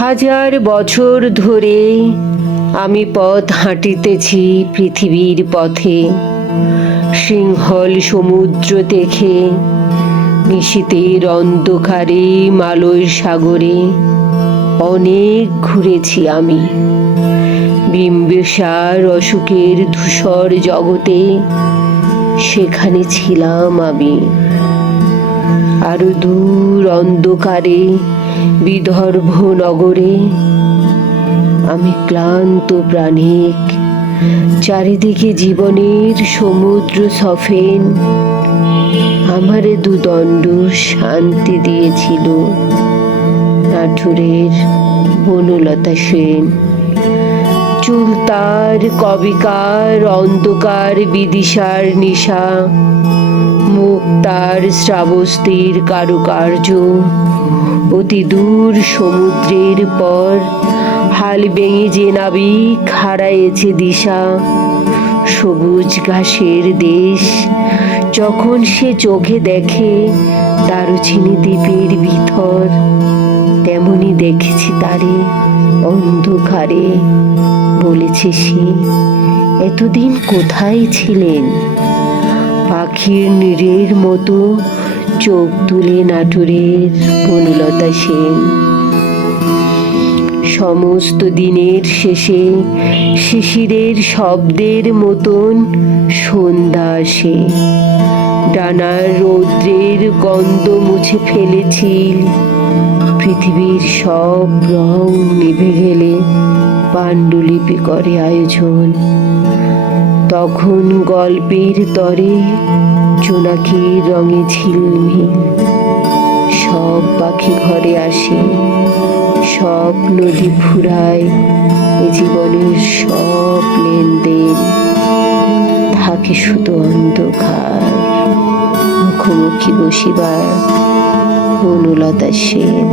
হাজার বছর ধরে আমি পথ হাঁটিতেছি পৃথিবীর পথে। সিংহল সমুদ্র দেখে, নিশীতের অন্ধকারে, মালয় সাগরে অনেক ঘুরেছি আমি। বিম্বিসার অসুখের ধূসর জগতে সেখানে ছিলাম আমি। আরও দূর অন্ধকারে, বিদর্ভ নগরে, আমি ক্লান্ত প্রাণিক, চারিদিকে জীবনের সমুদ্র সফেন, আমারে দুদণ্ড শান্তি দিয়েছিল, নাঠুরের বনলতা সেন। চুল, তার, কবিকার, অন্ধকার, বিদিশার নিশা, মুখ, তার, শ্রাবস্তির কারুকার্য। অতি দূর সমুদ্রের পর হাল ভেঙে যে নাবিক হারায়েছে দিশা। সবুজ ঘাসের দেশ যখন সে চোখে দেখে, দারুচিনি দ্বীপের দেখেছি তারে অন্ধকারে। বলেছে সে, এতদিন কোথায় ছিলেন? পাখির নীড়ের মতো চোখ তুলে নাটুরের বনলতা সেন। সমস্ত দিনের শেষে শিশিরের শব্দের মতন সন্ধ্যা আসে। ডানার রৌদ্রের গন্ধ মুছে ফেলেছিল পৃথিবীর সব রং নিভে গেলে পাণ্ডুলিপি করে আয়োজন। তখন গল্পের তরে জোনাকির রঙে ঝিলমিল। সব পাখি ঘরে আসে। সব নদী ফুরায় এ জীবনের সব লেনদেন। থাকে শুধু অন্ধকার। মুখোমুখি বসিবার বনলতা সেন।